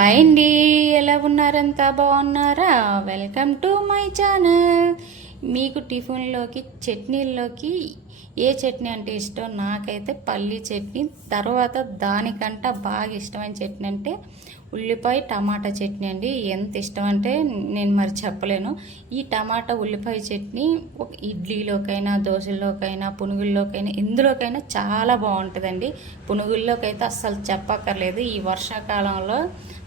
Hi అండి, ఎలా ఉన్నారంతా బాగున్నారా? Welcome to my channel. మీకు టిఫిన్లోకి చట్నీల్లోకి ఏ చట్నీ అంటే ఇష్టం? నాకైతే పల్లీ చట్నీ, తర్వాత దానికంట బాగా ఇష్టమైన చట్నీ అంటే ఉల్లిపాయ టమాటా చట్నీ అండి. ఎంత ఇష్టం అంటే నేను మరి చెప్పలేను. ఈ టమాటా ఉల్లిపాయ చట్నీ ఒక ఇడ్లీలోకైనా, దోశల్లోకైనా, పునుగుల్లోకైనా, ఎందులోకైనా చాలా బాగుంటుందండి. పునుగుల్లోకి అయితే అస్సలు చెప్పక్కర్లేదు. ఈ వర్షాకాలంలో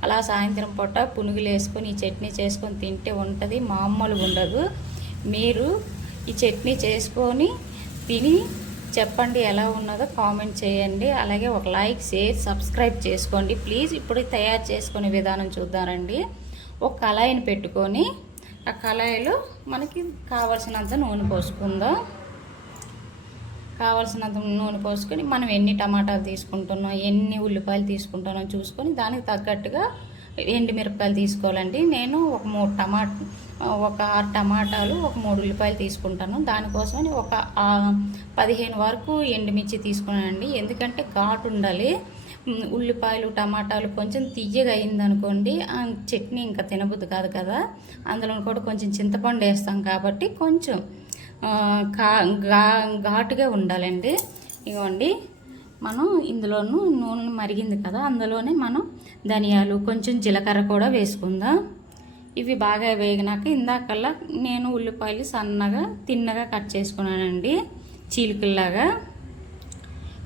అలా సాయంత్రం పూట పునుగులు వేసుకొని ఈ చట్నీ చేసుకొని తింటే ఉంటుంది, మామూలుగా ఉండదు. మీరు ఈ చట్నీ చేసుకొని తిని చెప్పండి ఎలా ఉన్నదో కామెంట్ చేయండి. అలాగే ఒక లైక్, షేర్, సబ్స్క్రైబ్ చేసుకోండి ప్లీజ్. ఇప్పుడు తయారు చేసుకునే విధానం చూద్దారండి. ఒక కళాయిని పెట్టుకొని ఆ కళాయిలో మనకి కావలసినంత నూనె పోసుకుందాం. కావాల్సినంత నూనె పోసుకొని మనం ఎన్ని టమాటాలు తీసుకుంటున్నాం, ఎన్ని ఉల్లిపాయలు తీసుకుంటున్నాం చూసుకొని దానికి తగ్గట్టుగా ఎండుమిరపకాయలు తీసుకోవాలండి. నేను ఒక 6 టమాటాలు, ఒక 3 ఉల్లిపాయలు తీసుకుంటాను. దానికోసమని ఒక 15 వరకు ఎండుమిర్చి తీసుకున్నానండి. ఎందుకంటే ఘాటు ఉండాలి. ఉల్లిపాయలు టమాటాలు కొంచెం తియ్యగా అయిందనుకోండి చట్నీ ఇంకా తినబుద్ది కాదు కదా. అందులో కూడా కొంచెం చింతపండు వేస్తాం కాబట్టి కొంచెం ఘాటుగా ఉండాలండి. ఇవ్వండి, మనం ఇందులోనూ నూనె మరిగింది కదా, అందులోనే మనం ధనియాలు, కొంచెం జీలకర్ర కూడా వేసుకుందాం. ఇవి బాగా వేగినాక ఇందాకల్లా నేను ఉల్లిపాయలు సన్నగా తిన్నగా కట్ చేసుకున్నానండి, చీలికల్లాగా.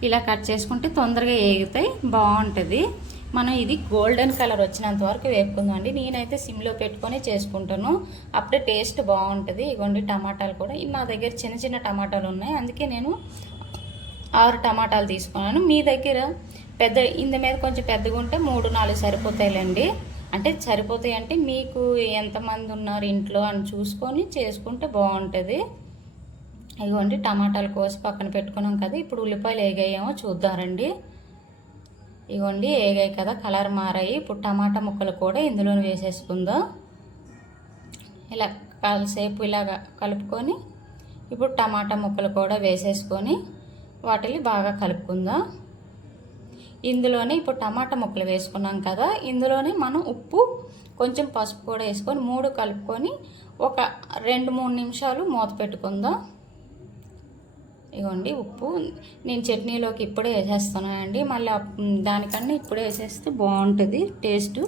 ఇలా కట్ చేసుకుంటే తొందరగా వేగుతాయి, బాగుంటుంది. మనం ఇది గోల్డెన్ కలర్ వచ్చినంత వరకు వేపుకుందామండి. నేనైతే సిమ్లో పెట్టుకొని చేసుకుంటాను, అప్పుడే టేస్ట్ బాగుంటుంది. ఇగోండి టమాటాలు కూడా నా దగ్గర చిన్న చిన్న టమాటాలు ఉన్నాయి, అందుకే నేను 6 టమాటాలు తీసుకున్నాను. మీ దగ్గర ఇందు మీద కొంచెం పెద్దగా ఉంటే 3-4 సరిపోతాయిలేండి. అంటే సరిపోతాయి అంటే మీకు ఎంతమంది ఉన్నారు ఇంట్లో అని చూసుకొని చేసుకుంటే బాగుంటుంది. ఇగోండి టమాటాలు కోసి పక్కన పెట్టుకున్నాం కదా. ఇప్పుడు ఉల్లిపాయలు వేగాయేమో చూద్దారండి. ఇగోండి వేగాయి కదా, కలర్ మారాయి. ఇప్పుడు టమాటా ముక్కలు కూడా ఇందులో వేసేసుకుందాం. ఇలా కాసేపు ఇలాగా కలుపుకొని ఇప్పుడు టమాటా ముక్కలు కూడా వేసేసుకొని వాటిని బాగా కలుపుకుందాం. ఇందులోనే ఇప్పుడు టమాటా ముక్కలు వేసుకున్నాం కదా, ఇందులోనే మనం ఉప్పు, కొంచెం పసుపు కూడా వేసుకొని 3 కలుపుకొని ఒక 2-3 నిమిషాలు మూత పెట్టుకుందాం. ఇవ్వండి ఉప్పు నేను చట్నీలోకి ఇప్పుడే వేసేస్తున్నానండి, మళ్ళీ దానికన్నా ఇప్పుడే వేసేస్తే బాగుంటుంది టేస్ట్.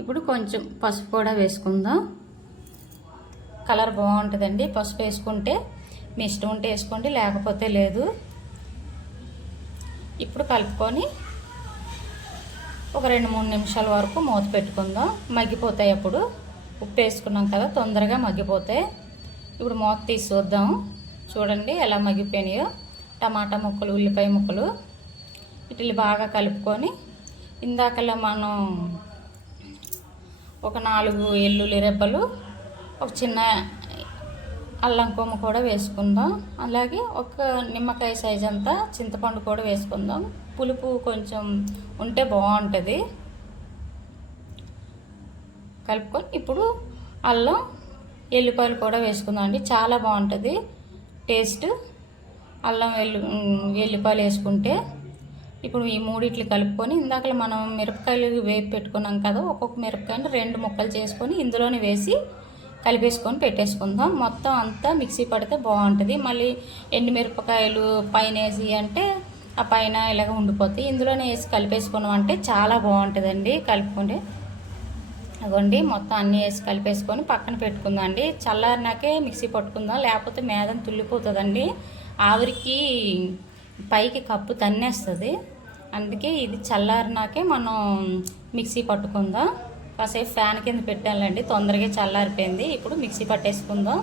ఇప్పుడు కొంచెం పసుపు కూడా వేసుకుందాం, కలర్ బాగుంటుందండి పసుపు వేసుకుంటే. మీ ఇష్టం ఉంటే వేసుకోండి, లేకపోతే లేదు. ఇప్పుడు కలుపుకొని ఒక 2-3 నిమిషాల వరకు మూత పెట్టుకుందాం, మగ్గిపోతాయి. అప్పుడు ఉప్పు వేసుకున్నాం కదా, తొందరగా మగ్గిపోతాయి. ఇప్పుడు మూత తీసి చూద్దాం. చూడండి ఎలా మగ్గిపోయినాయో టమాటా ముక్కలు, ఉల్లిపాయ ముక్కలు. వీటిని బాగా కలుపుకొని ఇందాకలా మనం ఒక 4 వెల్లుల్లి రెబ్బలు, ఒక చిన్న అల్లం కొమ్ము కూడా వేసుకుందాం. అలాగే ఒక నిమ్మకాయ సైజ్ అంతా చింతపండు కూడా వేసుకుందాం. పులుపు కొంచెం ఉంటే బాగుంటుంది. కలుపుకొని ఇప్పుడు అల్లం, ఎల్లిపాయలు కూడా వేసుకుందాం అండి, చాలా బాగుంటుంది టేస్ట్ అల్లం ఎల్లిపాయలు వేసుకుంటే. ఇప్పుడు ఈ 3 కలుపుకొని ఇందాక మనం మిరపకాయలు వేపి పెట్టుకున్నాం కదా, ఒక్కొక్క మిరపకాయని 2 ముక్కలు చేసుకొని ఇందులోనే వేసి కలిపేసుకొని పెట్టేసుకుందాం. మొత్తం అంతా మిక్సీ పడితే బాగుంటుంది. మళ్ళీ ఎండుమిరపకాయలు పైన వేసి అంటే ఆ పైన ఇలాగ ఉండిపోతాయి. ఇందులోనే వేసి కలిపేసుకున్నాం అంటే చాలా బాగుంటుందండి. కలుపుకొని అదిగోండి మొత్తం అన్నీ వేసి కలిపేసుకొని పక్కన పెట్టుకుందాం అండి. చల్లారినాకే మిక్సీ పట్టుకుందాం, లేకపోతే మేదం తుల్లిపోతుందండి. ఆవిరికి పైకి కప్పు తన్నేస్తుంది, అందుకే ఇది చల్లారినాకే మనం మిక్సీ పట్టుకుందాం. కాసేపు ఫ్యాన్ కింద పెట్టాలండి, తొందరగా చల్లారిపోయింది. ఇప్పుడు మిక్సీ పట్టేసుకుందాం,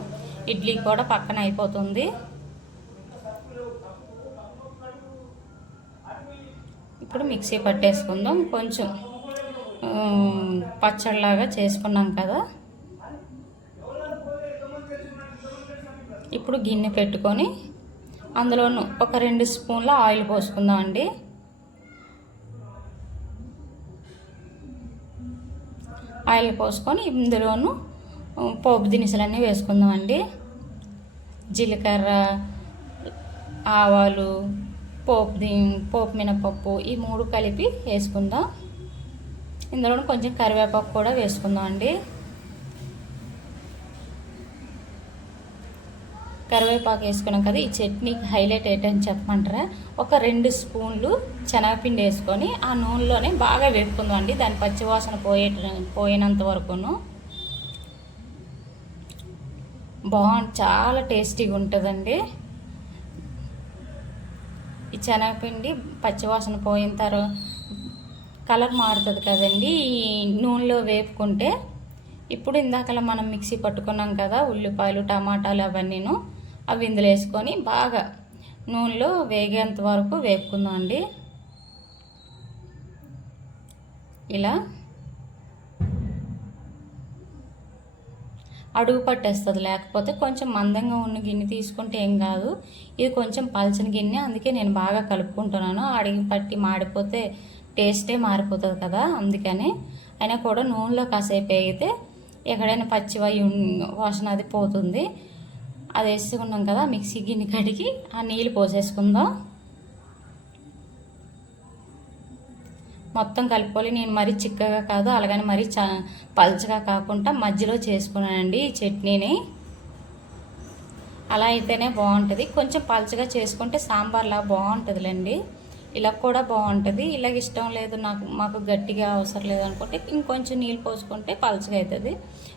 ఇడ్లీ కూడా పక్కన అయిపోతుంది. ఇప్పుడు మిక్సీ పట్టేసుకుందాం. కొంచెం పచ్చడిలాగా చేసుకున్నాం కదా. ఇప్పుడు గిన్నె పెట్టుకొని అందులోనూ ఒక 2 స్పూన్ల ఆయిల్ పోసుకుందాం అండి. ఆయిల్ పోసుకొని ఇందులోనూ పోపు దినుసులన్నీ వేసుకుందాం అండి. జీలకర్ర, ఆవాలు, పోపు మినపప్పు, ఈ 3 కలిపి వేసుకుందాం. ఇందులో కొంచెం కరివేపాకు కూడా వేసుకుందాం అండి. కరివేపాకు వేసుకున్నాం కదా, ఈ చట్నీకి హైలైట్ ఏంటని చెప్పమంటారా, ఒక 2 స్పూన్లు శనగపిండి వేసుకొని ఆ నూనెలోనే బాగా వేపుకుందాం అండి, దాని పచ్చివాసన పోయినంత వరకును. చాలా టేస్టీగా ఉంటుందండి. ఈ శనగపిండి పచ్చివాసన పోయిన తర్వాత కలర్ మారుతుంది కదండి ఈ నూనెలో వేపుకుంటే. ఇప్పుడు ఇందాకలా మనం మిక్సీ పట్టుకున్నాం కదా ఉల్లిపాయలు టమాటాలు అవన్నీను, అవి ఇందులో వేసుకొని బాగా నూనెలో వేగేంత వరకు వేపుకుందాం అండి. ఇలా అడుగు పట్టేస్తుంది, లేకపోతే కొంచెం మందంగా ఉన్న గిన్నె తీసుకుంటే ఏం కాదు. ఇది కొంచెం పలచని గిన్నె, అందుకే నేను బాగా కలుపుకుంటున్నాను. అడిగి పట్టి మాడిపోతే టేస్టే మారిపోతుంది కదా, అందుకని. అయినా కూడా నూనెలో కాసేపు వేగితే ఎక్కడైనా పచ్చివై వాసన అది పోతుంది. అది వేసుకున్నాం కదా మిక్సీ గిన్నె కడిగి ఆ నీళ్ళు పోసేసుకుందాం. మొత్తం కలుపుకోవాలి. నేను మరీ చిక్కగా కాదు, అలాగని మరీ పల్చగా కాకుండా మధ్యలో చేసుకున్నానండి ఈ చట్నీని. అలా అయితేనే బాగుంటుంది. కొంచెం పల్చగా చేసుకుంటే సాంబార్లా బాగుంటుందిలేండి. ఇలా కూడా బాగుంటుంది. ఇలాగ ఇష్టం లేదు మాకు గట్టిగా అవసరం లేదు అనుకుంటే ఇంకొంచెం నీళ్ళు పోసుకుంటే పల్చగా అవుతుంది.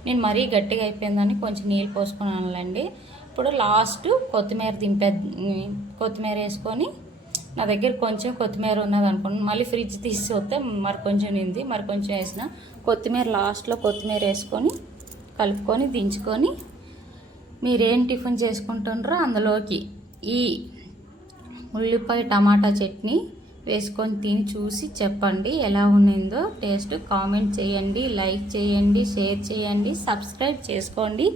నేను మరీ గట్టిగా అయిపోయిందని కొంచెం నీళ్ళు పోసుకున్నానులేండి. ఇప్పుడు లాస్ట్ కొత్తిమీర వేసుకొని, నా దగ్గర కొంచెం కొత్తిమీర ఉన్నది అనుకోండి, మళ్ళీ ఫ్రిడ్జ్ తీసి వస్తే మరి కొంచెం నింది, మరి కొంచెం వేసిన కొత్తిమీర లాస్ట్లో కొత్తిమీర వేసుకొని కలుపుకొని దించుకొని, మీరేం టిఫిన్ చేసుకుంటుండ్రో అందులోకి ఈ ఉల్లిపాయ టమాటా చట్నీ వేసుకొని తిని చూసి చెప్పండి ఎలా ఉన్నిందో టేస్ట్. కామెంట్ చేయండి, లైక్ చేయండి, షేర్ చేయండి, సబ్స్క్రైబ్ చేసుకోండి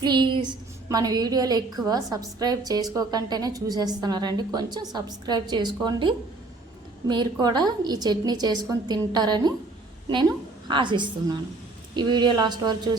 ప్లీజ్. మన వీడియోలు ఎక్కువ సబ్స్క్రైబ్ చేసుకోకుంటేనే చూసేస్తున్నారండి, కొంచెం సబ్స్క్రైబ్ చేసుకోండి. మీరు కూడా ఈ చట్నీ చేసుకొని తింటారని నేను ఆశిస్తున్నాను. ఈ వీడియో లాస్ట్ వరకు చూసి